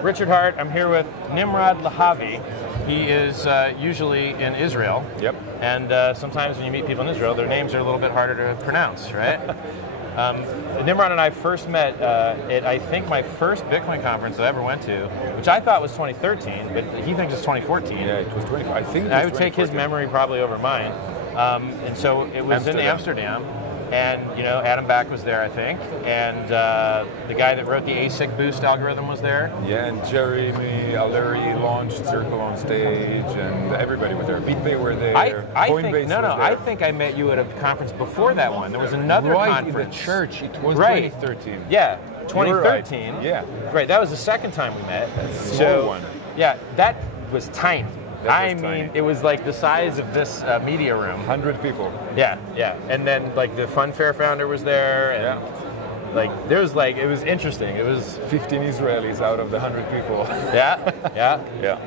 Richard Hart. I'm here with Nimrod Lehavi. He is usually in Israel. Yep. And sometimes when you meet people in Israel, their names are a little bit harder to pronounce, right? Nimrod and I first met at, I think, my first Bitcoin conference that I ever went to, which I thought was 2013, but he thinks it's 2014. Yeah, it was 20. I think it was I would take his memory probably over mine. And so it was in Amsterdam. And, you know, Adam Back was there, I think, and the guy that wrote the ASIC boost algorithm was there. Yeah, and Jeremy Allery launched Circle on stage, and everybody was there. BitPay were there. I think I met you at a conference before that one. There was another conference. In the church. It was 2013. Yeah, 2013. Right. Yeah. Right, that was the second time we met. That's a small one. Yeah, that was tiny. I mean, it was like the size of this media room. 100 people. Yeah, yeah. And then, like, the Funfair founder was there. And, yeah. Like, there was, like, it was interesting. It was 15 Israelis out of the 100 people. Yeah, yeah. Yeah.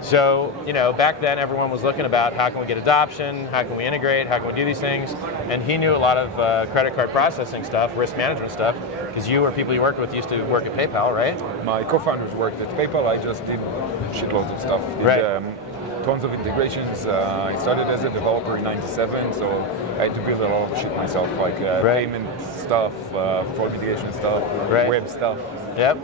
So, you know, back then everyone was looking about how can we get adoption, how can we integrate, how can we do these things, and he knew a lot of credit card processing stuff, risk management stuff, because you or people you worked with used to work at PayPal, right? My co-founders worked at PayPal. I just did shitloads of stuff. Tons of integrations. I started as a developer in '97, so I had to build a lot of shit myself, like payment stuff, fraud mitigation stuff, web stuff. Yep.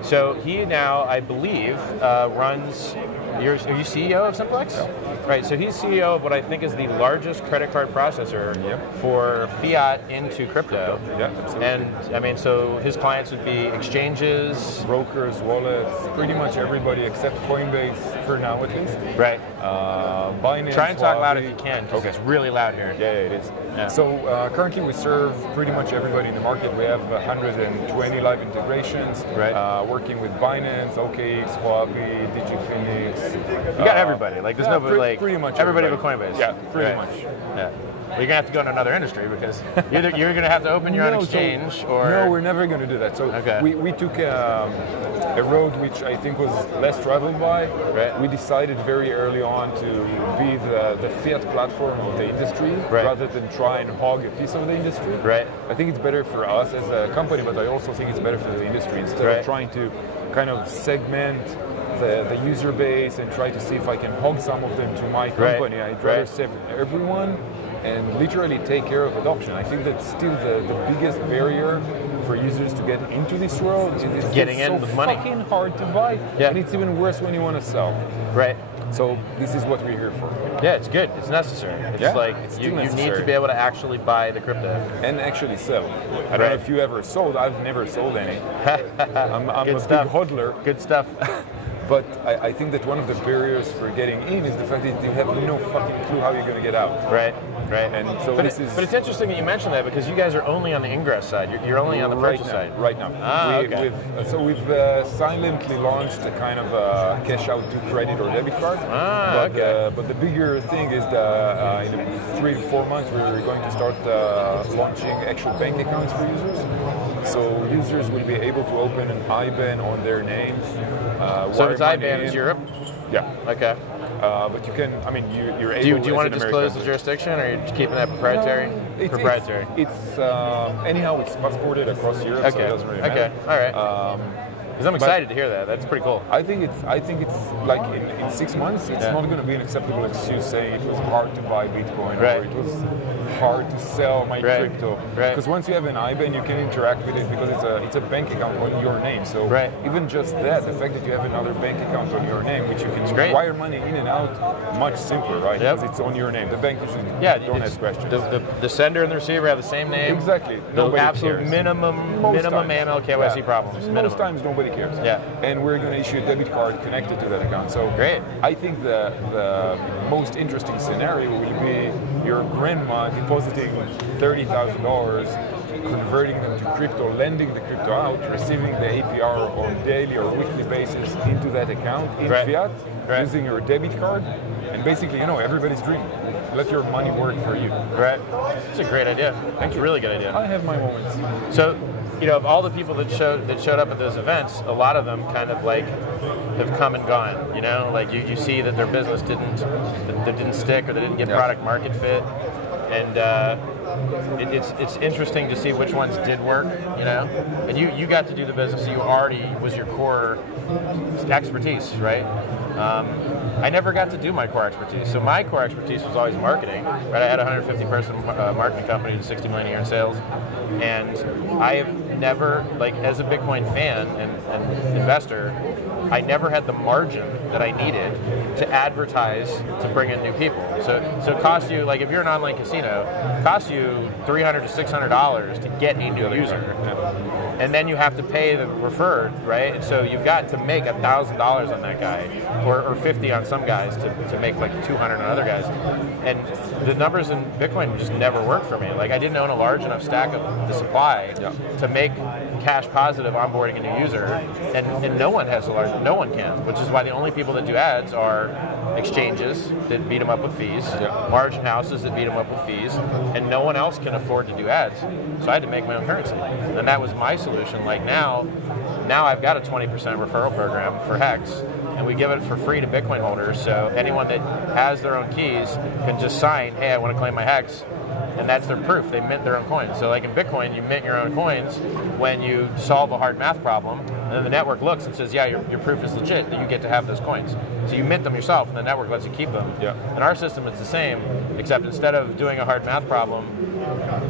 So he now, I believe, runs. Are you CEO of Simplex? Yeah. Right. So he's CEO of what I think is the largest credit card processor for fiat into crypto. Yeah, absolutely. And I mean, so his clients would be exchanges, brokers, wallets, pretty much everybody except Coinbase for now, at least. Right. Binance. Try and talk loud if you can, because it's really loud here. Yeah, it is. Yeah. So currently we serve pretty much everybody in the market. We have 120 live integrations. Right. Working with Binance, OKX, Huobi, DigiFinix. You got everybody. Like there's nobody like pretty much everybody but Coinbase. Yeah, pretty much. Yeah. Well, you're gonna have to go to another industry because either you're gonna have to open your own exchange or no, we're never gonna do that. So we took a road which I think was less traveled by. Right. We decided very early on to be the fiat platform of the industry rather than try and hog a piece of the industry. Right. I think it's better for us as a company, but I also think it's better for the industry instead of trying to kind of segment the user base and try to see if I can hog some of them to my company. I'd rather save everyone and literally take care of adoption. I think that's still the biggest barrier for users to get into this world. It's getting in with money. It's fucking hard to buy, and it's even worse when you want to sell. Right. So this is what we're here for. Yeah, it's good. It's necessary. It's like you need to be able to actually buy the crypto and actually sell. I don't know if you ever sold. I've never sold any. I'm a big hodler. Good stuff. But I think that one of the barriers for getting in is the fact that you have no fucking clue how you're going to get out. Right, right. And so but it's interesting that you mentioned that because you guys are only on the ingress side. You're only on the purchase side. Right now. We've silently launched a kind of cash out to credit or debit card. But the bigger thing is that in 3 to 4 months we're going to start launching actual bank accounts for users. So users will be able to open an IBAN on their names. So it's IBAN is Europe? Yeah. Okay. But you can, I mean, you're able to. Do you want to disclose the jurisdiction, or are you keeping that proprietary? Proprietary. It's anyhow, it's passported across Europe, so it doesn't really matter. Okay. All right. Because I'm excited to hear that. That's pretty cool. I think it's like in 6 months, it's not going to be an acceptable excuse saying it was hard to buy Bitcoin or it was hard to sell my crypto. Because once you have an IBAN, you can interact with it because it's a bank account on your name. So even just that, the fact that you have another bank account on your name, which you can wire money in and out, much simpler, right? Because it's on your name. The bank usually don't ask questions. The sender and the receiver have the same name. Exactly. No absolute minimum AML KYC problems. Most times nobody cares. Yeah. And we're going to issue a debit card connected to that account. So I think the most interesting scenario will be your grandma depositing $30,000, converting them to crypto, lending the crypto out, receiving the APR on daily or weekly basis into that account in fiat, using your debit card, and basically, everybody's dream. Let your money work for you. Right. It's a great idea. It's a really good idea. I have my moments. So, of all the people that showed up at those events, a lot of them kind of like have come and gone. Like you see that their business didn't stick or they didn't get product market fit. and it's interesting to see which ones did work, you know. And you got to do the business you already was your core expertise, right? I never got to do my core expertise. So my core expertise was always marketing, right? I had a 150-person marketing company, 60 million a year in sales, and I have never, like, as a Bitcoin fan and investor, I never had the margin that I needed to advertise to bring in new people. So it costs you, like, if you're an online casino, it costs you $300 to $600 to get a new user. And then you have to pay the referred, right? And so you've got to make $1,000 on that guy, or 50 on some guys to make like 200 on other guys. And the numbers in Bitcoin just never worked for me. Like, I didn't own a large enough stack of the supply to make cash positive onboarding a new user, and no one has a large, no one can, which is why the only people that do ads are exchanges that beat them up with fees, margin houses that beat them up with fees, and no one else can afford to do ads. So I had to make my own currency, and that was my solution. Like now I've got a 20% referral program for Hex, and we give it for free to Bitcoin holders. So anyone that has their own keys can just sign, hey, I want to claim my Hex, and that's their proof. They mint their own coins. So like in Bitcoin, you mint your own coins when you solve a hard math problem, and then the network looks and says, yeah, your proof is legit, that you get to have those coins. So you mint them yourself, and the network lets you keep them. In our system, it's the same, except instead of doing a hard math problem,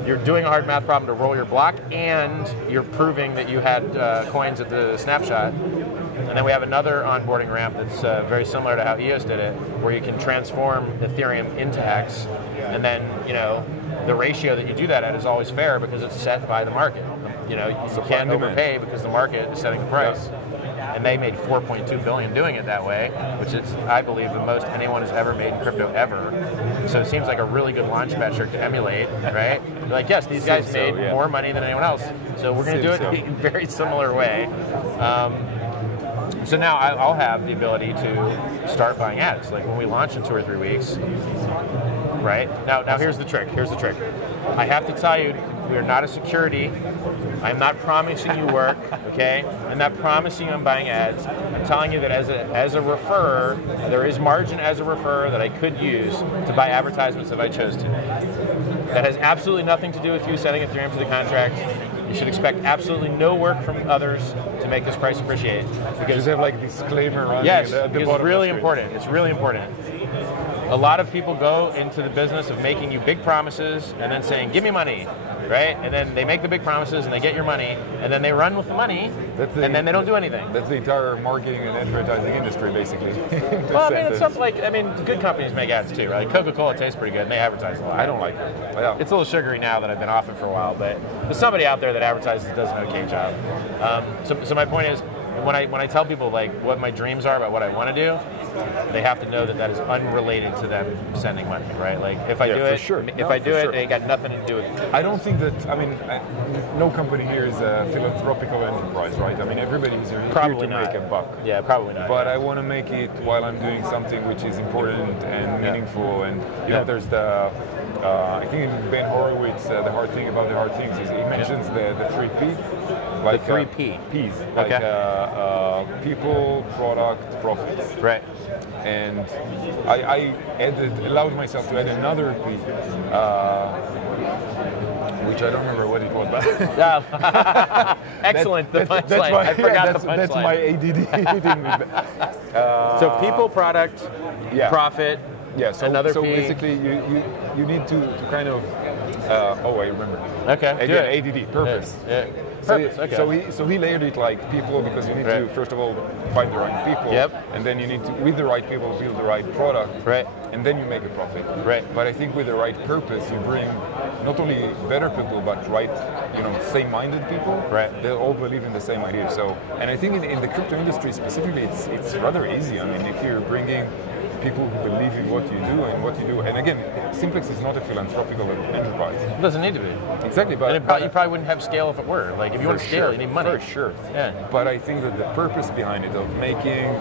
you're doing a hard math problem to roll your block, and you're proving that you had coins at the snapshot. And then we have another onboarding ramp that's very similar to how EOS did it, where you can transform Ethereum into Hex, and then, you know, the ratio that you do that at is always fair because it's set by the market. You know, you can't overpay because the market is setting the price. And they made $4.2 billion doing it that way, which is, I believe, the most anyone has ever made in crypto ever. So it seems like a really good launch metric to emulate, right? You're like, yes, these guys made more money than anyone else, so we're going to do it in a very similar way. So now I'll have the ability to start buying ads, like when we launch in 2 or 3 weeks. Right? Now here's the trick. Here's the trick. I have to tell you, we are not a security. I'm not promising you work, okay? I'm not promising you I'm buying ads. I'm telling you that as a referrer, there is margin as a referrer that I could use to buy advertisements if I chose to. That has absolutely nothing to do with you setting Ethereum to the contract. You should expect absolutely no work from others to make this price appreciate. Because they have like disclaimer on yes, the bottom. It's really important. It's really important. A lot of people go into the business of making you big promises and then saying, give me money, right? And then they make the big promises and they get your money, and then they run with the money, and then they don't do anything. That's the entire marketing and advertising industry, basically. Well, I mean, it's something like, good companies make ads too, right? Coca-Cola tastes pretty good, and they advertise a lot. I don't like it. Yeah. It's a little sugary now that I've been off it for a while, but there's somebody out there that advertises does an okay job. So my point is, when I tell people like what my dreams are about what I want to do, they have to know that that is unrelated to them sending money, right? Like if I do it, if I do it, it got nothing to do with it. I don't think that. I mean, no company here is a philanthropical enterprise, right? I mean, everybody is here to make a buck. Yeah, probably not. But I want to make it while I'm doing something which is important and meaningful. And you know, there's the. I think in Ben Horowitz, the hard thing about the hard things is he mentions the 3 P. Like the 3 P's. Like people, product, profit. Right. And I allowed myself to add another P, which I don't remember what it was, but excellent. The punchline. I forgot the punchline. That's my ADD. So people, product, profit. Yeah. So P. Basically, you need to kind of. I remember. Okay. Again, ADD, purpose. Yeah. So he layered it like people, because you need to first of all find the right people, and then you need to, with the right people, build the right product, and then you make a profit. But I think with the right purpose, you bring not only better people, but same-minded people. They all believe in the same idea. So, and I think in the crypto industry specifically, it's rather easy. I mean, if you're bringing people who believe in what you do, and again, Simplex is not a philanthropical enterprise. It doesn't need to be. Exactly, but you probably wouldn't have scale if it were. Like if you want to scale, you need money. For sure. Yeah. But I think that the purpose behind it of making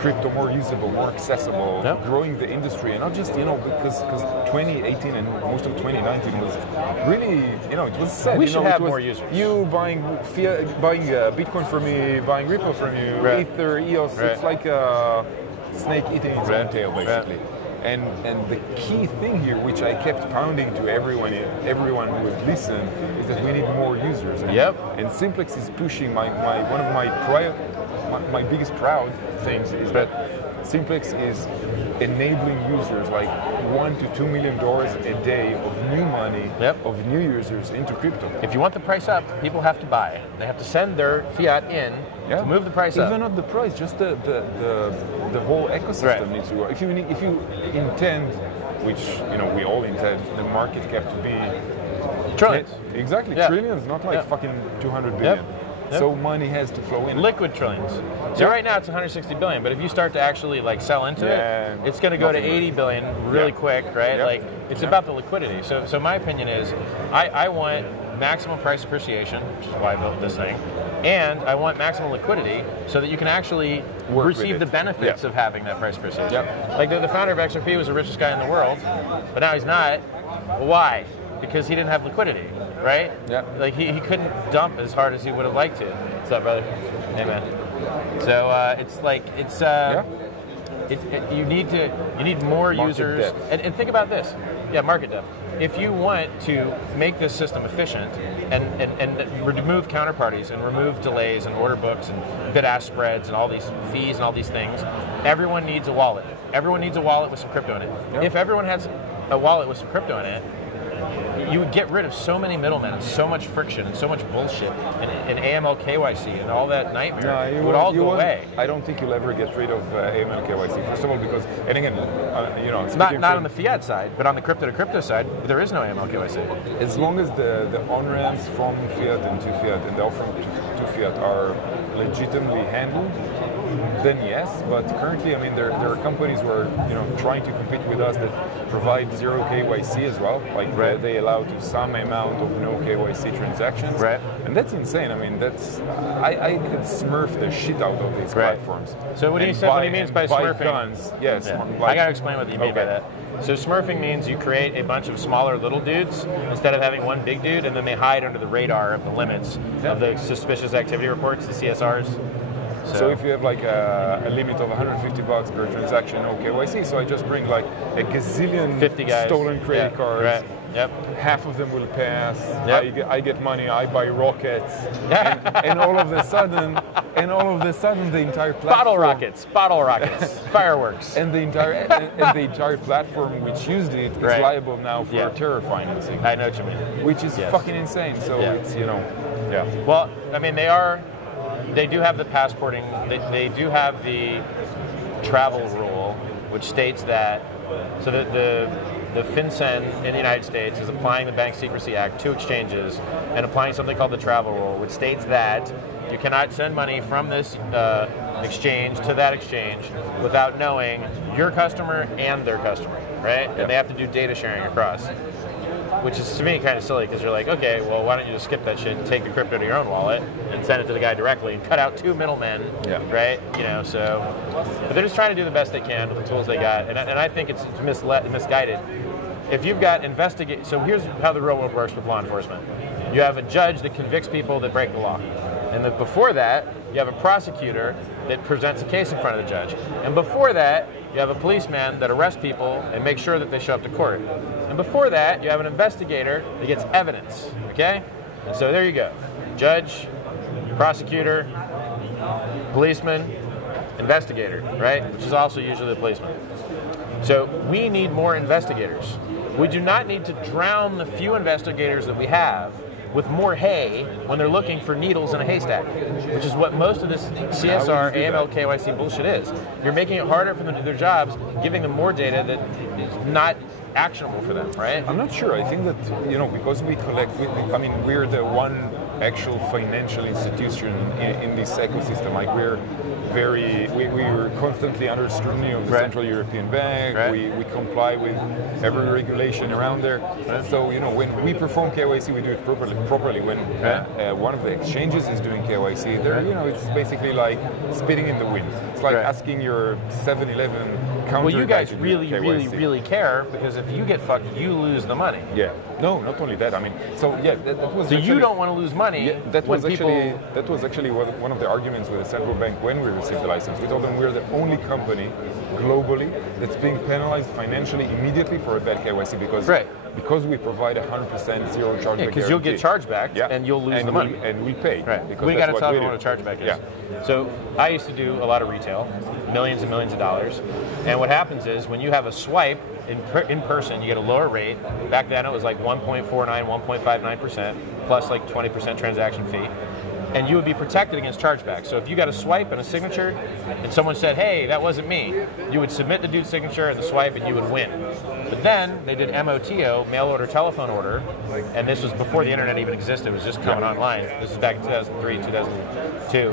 crypto more usable, more accessible, growing the industry, and not just because 2018 and most of 2019 was really it was sad. We should have more users. You buying Bitcoin from me, buying Ripple from you, Ether, EOS. It's like snake eating its own tail, basically. And the key thing here, which I kept pounding to everyone who would listen, is that we need more users. And Simplex is pushing one of my biggest proud things is that Simplex is enabling users like $1 to $2 million a day of new money, of new users into crypto. If you want the price up, people have to buy. They have to send their fiat in to move the price up. Even not the price, just the whole ecosystem needs to work. If you intend, which we all intend, the market cap to be trillions. Exactly, trillions, not like fucking 200 billion. So money has to flow in. Liquid trillions. So right now it's 160 billion, but if you start to actually like sell into it, it's going to go to 80 billion really quick, right? Like it's about the liquidity. So my opinion is, I want maximum price appreciation, which is why I built this thing, and I want maximum liquidity so that you can actually receive the benefits of having that price appreciation. Like the founder of XRP was the richest guy in the world, but now he's not. Why? Because he didn't have liquidity, right? Like he couldn't dump as hard as he would have liked to. What's up, brother? Hey, man. So you need more users, and think about this. Market depth. If you want to make this system efficient and remove counterparties and remove delays and order books and bid-ask spreads and all these fees and all these things, everyone needs a wallet. Everyone needs a wallet with some crypto in it. If everyone has a wallet with some crypto in it, you would get rid of so many middlemen and so much friction and so much bullshit and AML KYC and all that nightmare. It would all go away. I don't think you'll ever get rid of AML KYC. First of all, because, and again, it's not on the fiat side, but on the crypto to crypto side, there is no AML KYC. As long as the on-ramps from fiat and to fiat and the off-ramp to fiat are legitimately handled, then yes, but currently, I mean, there are companies who are trying to compete with us that provide zero KYC as well. Like they allow to some amount of no KYC transactions, and that's insane. I mean, I could smurf the shit out of these platforms. So what do you mean by smurfing? Guns. Yes, I gotta explain what you mean by that. So smurfing means you create a bunch of smaller little dudes instead of having one big dude, and then they hide under the radar of the limits of the suspicious activity reports, the CSRs. So if you have like a limit of $150 per transaction, no KYC, so I just bring like a gazillion 50 guys. Stolen credit cards. Yep. Half of them will pass. I get money. I buy rockets, and all of a sudden, the entire platform. Bottle rockets, fireworks, and the entire platform which used it is liable now for terror financing. I know what you mean. Which is fucking insane. So it's Well, I mean, they do have the passporting. They do have the travel rule, which states that the FinCEN in the United States is applying the Bank Secrecy Act to exchanges and applying something called the travel rule, which states that you cannot send money from this exchange to that exchange without knowing your customer and their customer, right? And they have to do data sharing across, which is to me kind of silly because you're like, okay, well, why don't you just skip that shit and take the crypto to your own wallet and send it to the guy directly and cut out 2 middlemen, right? But they're just trying to do the best they can with the tools they got, and I think it's misguided. If you've got so here's how the real world works with law enforcement. You have a judge that convicts people that break the law, and then before that, you have a prosecutor that presents a case in front of the judge, and before that, you have a policeman that arrests people and makes sure that they show up to court. And before that, you have an investigator that gets evidence, okay? And so there you go. Judge, prosecutor, policeman, investigator, right? Which is also usually the policeman. So we need more investigators. We do not need to drown the few investigators that we have with more hay when they're looking for needles in a haystack, which is what most of this CSR, AML, KYC bullshit is. You're making it harder for them to do their jobs, giving them more data that is not actionable for them, right? I'm not sure. I think that, because we collect, we're the one actual financial institution in this ecosystem. Like we're constantly under scrutiny of the Central European Bank. We comply with every regulation around there. So when we perform KYC, we do it properly. When one of the exchanges is doing KYC, it's basically like spitting in the wind. It's like asking your 7-Eleven counter. Well, you guys really care because if you get fucked, you lose the money. No, not only that. I mean, so yeah, that was. So you don't want to lose money. Yeah, that was actually one of the arguments with the central bank when we received the license. We told them we're the only company globally that's being penalized financially immediately for a bad KYC because we provide 100% zero chargeback. Yeah, because you'll get chargeback and you'll lose the money. And we pay. Right. Because we got to tell everyone what a chargeback is. Yeah. So I used to do a lot of retail, millions and millions of dollars. And what happens is when you have a swipe in person, you get a lower rate. Back then it was like 1.49, 1.59% plus like 20% transaction fee. And you would be protected against chargebacks. So if you got a swipe and a signature, and someone said, hey, that wasn't me, you would submit the dude's signature and the swipe, and you would win. But then they did MOTO, mail order, telephone order, and this was before the internet even existed. It was just coming online. This is back in 2003, 2002.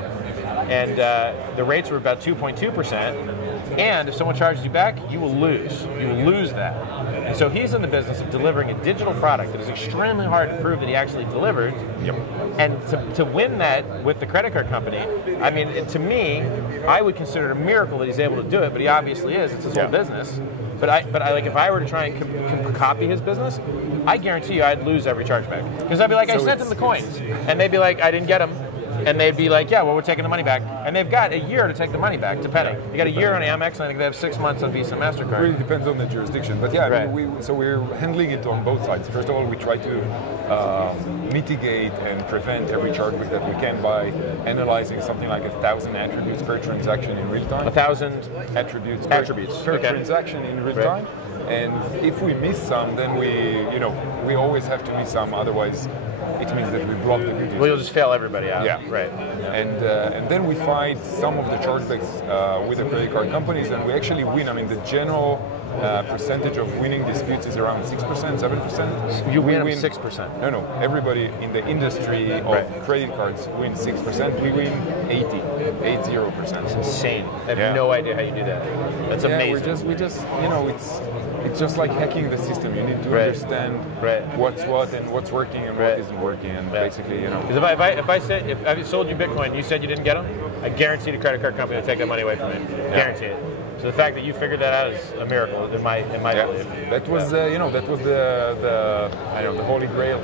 And the rates were about 2.2%. And if someone charges you back, you will lose. You will lose that. And so he's in the business of delivering a digital product that is extremely hard to prove that he actually delivered. Yep. And to win that with the credit card company, I mean, to me, I would consider it a miracle that he's able to do it, but he obviously is. It's his whole business. But I like if I were to try and copy his business, I guarantee you I'd lose every chargeback. Because I'd be like, I sent him the coins. And they'd be like, I didn't get them. And they'd be like, yeah, well, we're taking the money back. And they've got a year to take the money back, depending. You got a year on Amex, and I think they have 6 months on Visa and MasterCard. It really depends on the jurisdiction. But yeah, I mean, so we're handling it on both sides. First of all, we try to mitigate and prevent every chargeback that we can by analyzing something like 1,000 attributes per transaction in real time. 1,000 attributes per okay. transaction in real time. And if we miss some, then we always have to miss some. Otherwise, it means that we block the good use. Well, you'll just fail everybody out. Yeah, right. And then we fight some of the chargebacks with the credit card companies, and we actually win. I mean, the general percentage of winning disputes is around 6%, 7%. You win 6%? No. Everybody in the industry of credit cards wins 6%. We win 80%. It's insane. I have no idea how you do that. That's amazing. We just, it's just like hacking the system. You need to understand what's what and what's working and what isn't working, and basically, Because if I sold you Bitcoin, and you said you didn't get them, I guarantee the credit card company will take that money away from you. Guarantee it. So the fact that you figured that out is a miracle in my belief. That was that was the holy grail.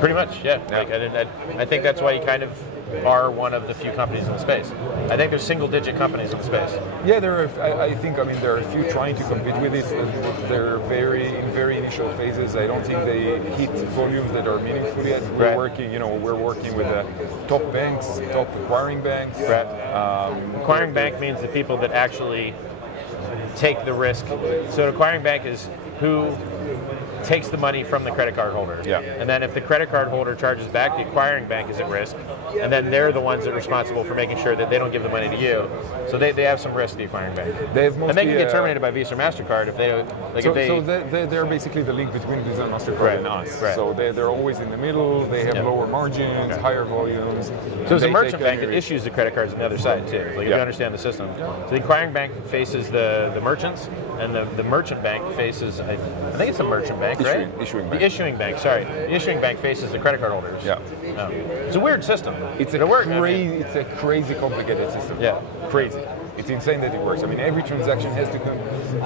Pretty much, yeah. Like, I think that's why you kind of are one of the few companies in the space. I think there's single-digit companies in the space. Yeah, there are. I think there are a few trying to compete with it. They're in very initial phases. I don't think they hit volumes that are meaningful yet. We're working. We're working with the top banks, top acquiring banks. Acquiring bank means the people that actually take the risk. So an acquiring bank is who takes the money from the credit card holder. Yeah. And then if the credit card holder charges back, the acquiring bank is at risk. And then they're the ones that are responsible for making sure that they don't give the money to you. So they have some risk, the acquiring bank. They can get terminated by Visa or MasterCard if they don't. They're basically the link between Visa and MasterCard and us. Right. So they're always in the middle. They have lower margins, higher volumes. So it's a merchant bank that issues the credit cards on the other side too. Like if you understand the system. So the acquiring bank faces the merchants, and the merchant bank faces, I think it's a merchant bank, right? Issuing bank. The issuing bank, sorry. The issuing bank faces the credit card holders. Yeah. It's a weird system. It's a crazy complicated system. Yeah. Crazy. It's insane that it works. I mean, every transaction has to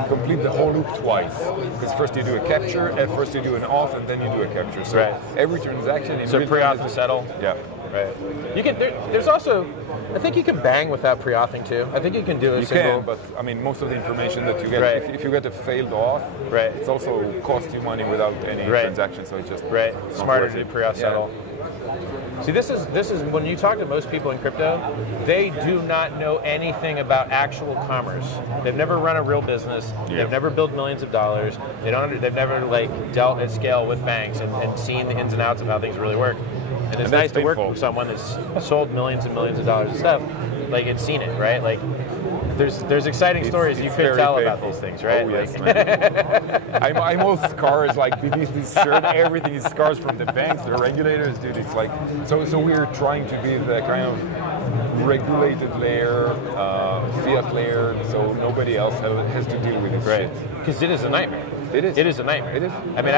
complete the whole loop twice. Because first you do a capture, and first you do an auth, and then you do a capture. So every transaction... So pre-auth and settle? Yeah. Right. You can. There's also, I think you can bang without pre-authing too. I think you can do a single. You can, but I mean, most of the information that you get, if you get a failed auth, it's also cost you money without any transaction. So it's just smarter to pre-auth settle. See, this is when you talk to most people in crypto, they do not know anything about actual commerce. They've never run a real business. They've never built millions of dollars. They've never dealt at scale with banks and seen the ins and outs of how things really work. And it's nice to work with someone that's sold millions and millions of dollars of stuff, like, and seen it, right? Like, there's exciting stories you could tell about these things, right? Oh, yes, man. I'm all scars, like, beneath this shirt. Everything is scars from the banks, the regulators, dude. It's like, so we're trying to be the kind of regulated layer, fiat layer, so nobody else has to deal with it. Right. Because it is a nightmare. It is. It is a nightmare. It is. I mean,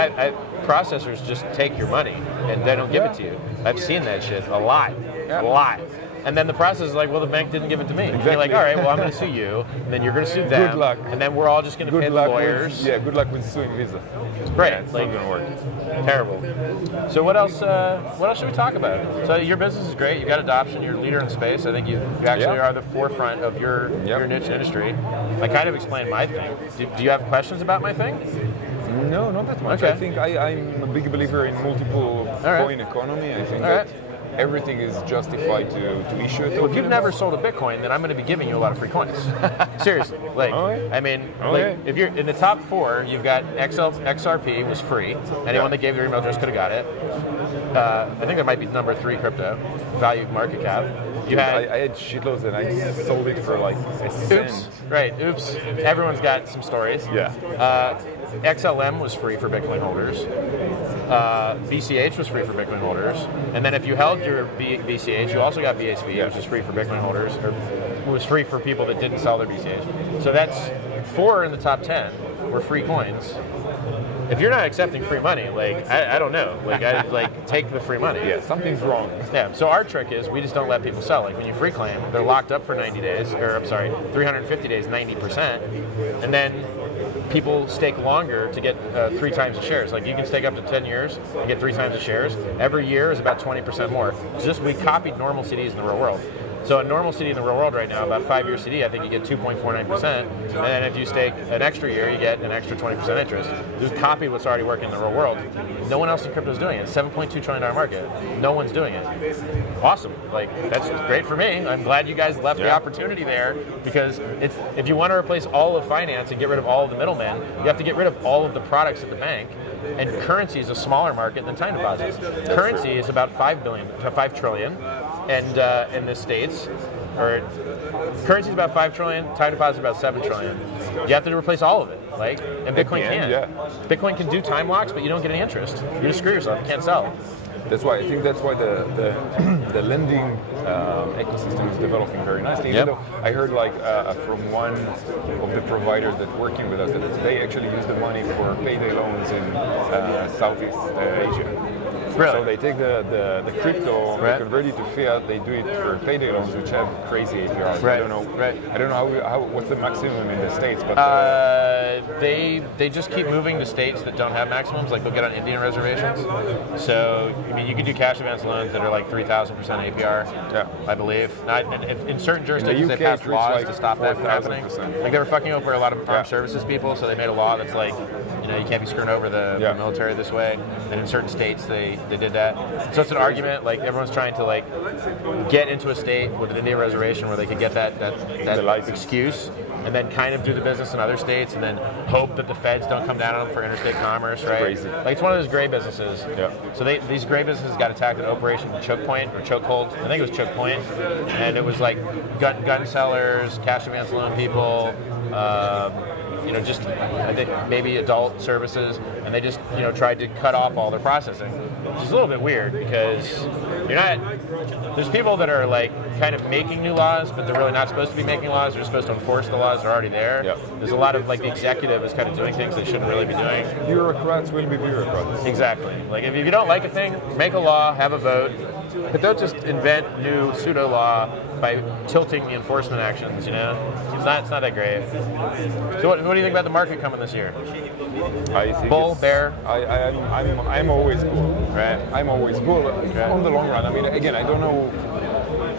processors just take your money and they don't give it to you. I've seen that shit a lot. A lot. And then the process is like, well, the bank didn't give it to me. Exactly. You're like, all right, well, I'm going to sue you. And then you're going to sue them. Good luck. And then we're all just going to pay the lawyers. Good luck with suing Visa. Right. Yeah, it's not going to work. Terrible. So what else should we talk about? So your business is great. You've got adoption. You're a leader in space. I think you actually are the forefront of your niche industry. I kind of explained my thing. Do you have questions about my thing? No, not that much. Okay. I think I'm a big believer in multiple coin economy. I think that everything is justified to issue it. Well, if you've never sold a Bitcoin, then I'm going to be giving you a lot of free coins. Seriously. Like, I mean, like, if you're in the top 4, you've got XRP was free. Anyone that gave their email address could have got it. I think that might be number 3 crypto, value market cap. I had shitloads and I sold it for like a cent. Oops. Right. Oops. Everyone's got some stories. Yeah. XLM was free for Bitcoin holders. BCH was free for Bitcoin holders. And then if you held your BCH, you also got BSV, which is free for Bitcoin holders, or was free for people that didn't sell their BCH. So that's 4 in the top 10 were free coins. If you're not accepting free money, like, I don't know. Like, take the free money. Yeah, something's wrong. Yeah, so our trick is we just don't let people sell. Like, when you free claim, they're locked up for 90 days, or I'm sorry, 350 days, 90%, and then people stake longer to get 3 times the shares. Like, you can stake up to 10 years and get 3 times the shares. Every year is about 20% more. It's just we copied normal CDs in the real world. So a normal CD in the real world right now, about 5-year CD, I think you get 2.49%. And then if you stake an extra year, you get an extra 20% interest. Just copy what's already working in the real world. No one else in crypto is doing it. It's a $7.2 trillion market. No one's doing it. Awesome. Like, that's great for me. I'm glad you guys left the opportunity there, because if you want to replace all of finance and get rid of all of the middlemen, you have to get rid of all of the products at the bank. And currency is a smaller market than time deposits. Currency is about $5 trillion, and in the States, or currency is about $5 trillion. Time deposits about $7 trillion. You have to replace all of it. Like, and Bitcoin can. Bitcoin can do time locks, but you don't get any interest. You just screw yourself. You can't sell. That's why I think that's why the lending ecosystem is developing very nicely. Even though I heard like from one of the providers that's working with us that they actually use the money for payday loans in Southeast Asia. Really? So they take the crypto, they convert it to fiat, they do it for payday loans, which have crazy APRs. I don't know how what's the maximum in the States, but they just keep moving to states that don't have maximums. Like, they'll get on Indian reservations. So I mean, you can do cash advance loans that are like 3,000% APR. I believe. In certain jurisdictions, they passed laws to stop that from happening. Like, they were fucking over a lot of armed services people, so they made a law that's like, you know, you can't be screwing over the military this way. And in certain states, they did that. So it's an argument. Like, everyone's trying to like get into a state with an Indian reservation where they could get that excuse, and then kind of do the business in other states, and then hope that the feds don't come down on them for interstate commerce, right? Crazy. Like, it's one of those gray businesses. So these gray businesses got attacked at Operation Choke Point, or Chokehold. I think it was Choke Point, and it was like gun sellers, cash advance loan people, you know, just I think maybe adult services, and they just, you know, tried to cut off all their processing, which is a little bit weird, because there's people that are like kind of making new laws, but they're really not supposed to be making laws. They're supposed to enforce the laws that are already there. There's a lot of like the executive is kind of doing things they shouldn't really be doing. Bureaucrats will be bureaucrats. Exactly. Like, if you don't like a thing, make a law, have a vote, but don't just invent new pseudo law by tilting the enforcement actions. You know, it's not that great. So what do you think about the market coming this year? I think bull, bear. I'm always bull. Right. I'm always bull on the long run. I mean, again, I don't know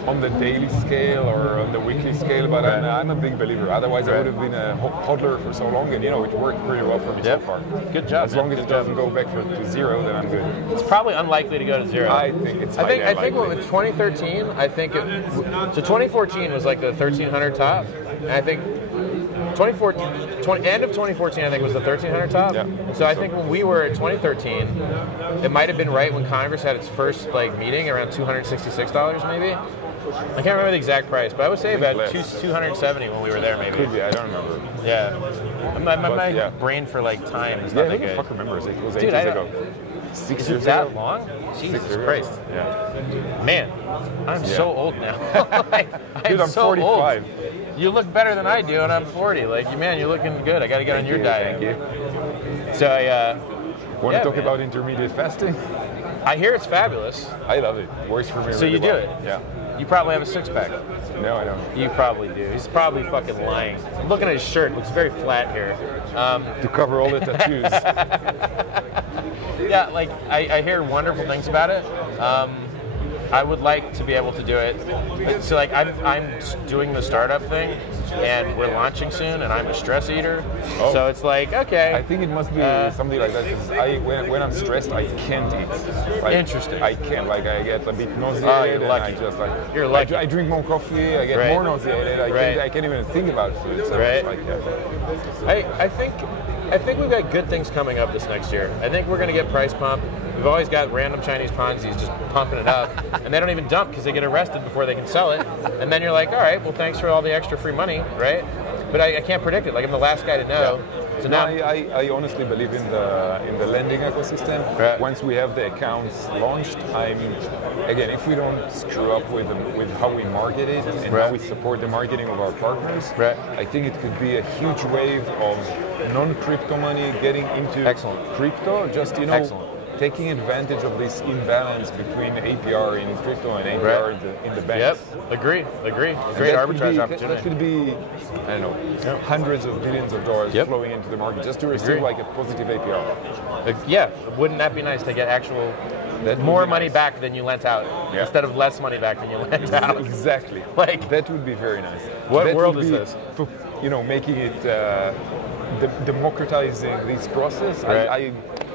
on the daily scale or on the weekly scale, but I'm a big believer. Otherwise, I would have been a hodler for so long, and you know, it worked pretty well for me so far. Good job. As long as it doesn't go back to zero, then I'm good. It's probably unlikely to go to zero. I think it's. I think with 2013, I think so 2014 was like the 1300 top, and I think 2014, end of 2014, I think was the 1300 top. So I think when we were at 2013, it might have been right when Congress had its first like meeting, around $266 maybe. I can't remember the exact price, but I would say about 270 when we were there, maybe. Could be, I don't remember. My brain for like time is not that good. Who the fuck remembers? It was 8 years ago. 6 years that ago? Long? Jesus Christ. Man, I'm so old now. Dude, I'm so 45. Old. You look better than I do, and I'm 40. Like, man, you're looking good. I got to get on your diet. Thank you. So, want to talk about intermediate fasting? I hear it's fabulous. I love it. Works for me. So really you do well. it? Yeah. You probably have a six-pack. No, I don't. You probably do. He's probably fucking lying. I'm looking at his shirt. It looks very flat here. To cover all the tattoos. Yeah, like, I hear wonderful things about it. I would like to be able to do it. So, like, I'm doing the startup thing, and we're launching soon, and I'm a stress eater. Oh. So it's like, okay. I think it must be something like that, because when I'm stressed, I can't eat. Like, interesting. I can't, like, I get a bit nauseated, and I just, like, you're lucky. I drink more coffee, I get more nauseated, I can't even think about food. So it's like, I think we've got good things coming up this next year. I think we're going to get price pump. We've always got random Chinese Ponzi's just pumping it up, and they don't even dump because they get arrested before they can sell it. And then you're like, all right, well, thanks for all the extra free money, right? But I can't predict it. Like, I'm the last guy to know. Yeah. So now, I honestly believe in the lending ecosystem. Right. Once we have the accounts launched, again, if we don't screw up with how we market it and how we support the marketing of our partners, I think it could be a huge wave of non-crypto money getting into crypto. Just taking advantage of this imbalance between APR in crypto and APR in the banks. Yep, agree. Great arbitrage opportunity. That could be, I don't know, hundreds of billions of dollars flowing into the market just to receive like a positive APR. Yeah, wouldn't that be nice to get actual more money back than you lent out instead of less money back than you lent out? Exactly. Like, that would be very nice. What world is this? Making it democratizing this process.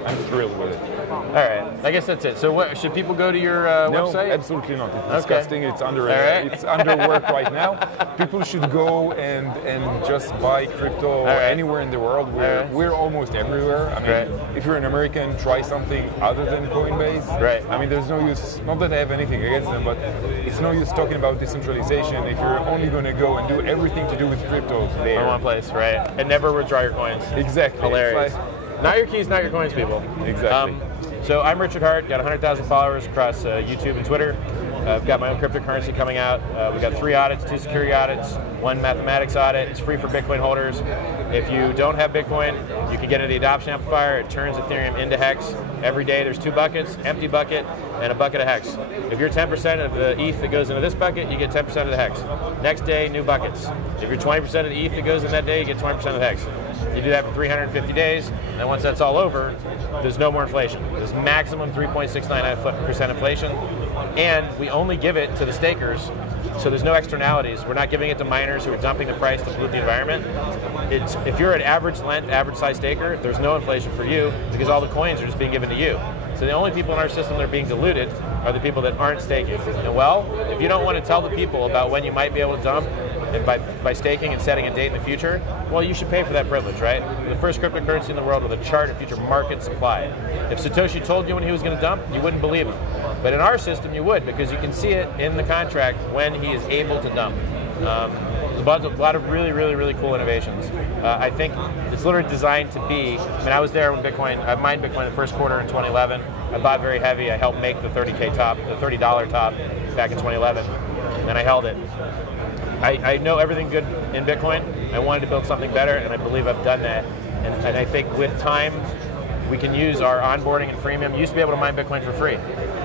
I'm thrilled with it. All right, I guess that's it. So, what should people go to your website? No, absolutely not. It's disgusting. It's under work right now. People should go and just buy crypto anywhere in the world. We're almost everywhere. I mean, if you're an American, try something other than Coinbase. Right. I mean, there's no use. Not that I have anything against them, but it's no use talking about decentralization if you're only going to go and do everything to do with crypto there. In one place, right? And never withdraw your coins. Exactly. Hilarious. Not your keys, not your coins, people. Exactly. So I'm Richard Hart, got 100,000 followers across YouTube and Twitter. I've got my own cryptocurrency coming out. We've got 3 audits, 2 security audits, 1 mathematics audit. It's free for Bitcoin holders. If you don't have Bitcoin, you can get into the adoption amplifier. It turns Ethereum into Hex. Every day there's 2 buckets, empty bucket and a bucket of Hex. If you're 10% of the ETH that goes into this bucket, you get 10% of the Hex. Next day, new buckets. If you're 20% of the ETH that goes in that day, you get 20% of the Hex. You do that for 350 days, and once that's all over, there's no more inflation. There's maximum 3.699% inflation, and we only give it to the stakers, so there's no externalities. We're not giving it to miners who are dumping the price to pollute the environment. If you're an average length, average size staker, there's no inflation for you because all the coins are just being given to you. So the only people in our system that are being diluted are the people that aren't staking. And well, if you don't want to tell the people about when you might be able to dump, and by staking and setting a date in the future, well, you should pay for that privilege, right? The first cryptocurrency in the world with a chart of future market supply. If Satoshi told you when he was going to dump, you wouldn't believe him. But in our system, you would, because you can see it in the contract when he is able to dump. There's a lot of really, really, really cool innovations. I think it's literally designed to be, I mean, I was there when I mined Bitcoin the first quarter in 2011. I bought very heavy. I helped make the $30K top, the $30 top back in 2011, and I held it. I know everything good in Bitcoin. I wanted to build something better, and I believe I've done that. And I think with time, we can use our onboarding and freemium. You used to be able to mine Bitcoin for free.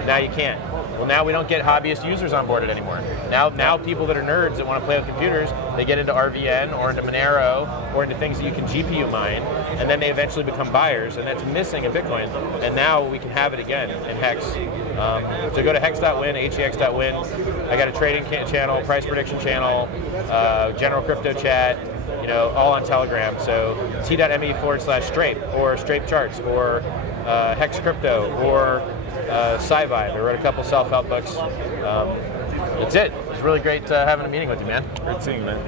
Now you can't. Well, now we don't get hobbyist users onboarded anymore. Now people that are nerds that want to play with computers, they get into RVN or into Monero or into things that you can GPU mine, and then they eventually become buyers, and that's missing in Bitcoin. And now we can have it again in Hex. So go to hex.win, hex.win. I got a trading channel, price prediction channel, general crypto chat, all on Telegram. So t.me/strape or strape charts or Hex crypto or Sci-Vibe. I wrote a couple self-help books. That's it. It was really great having a meeting with you, man. Great seeing you, man.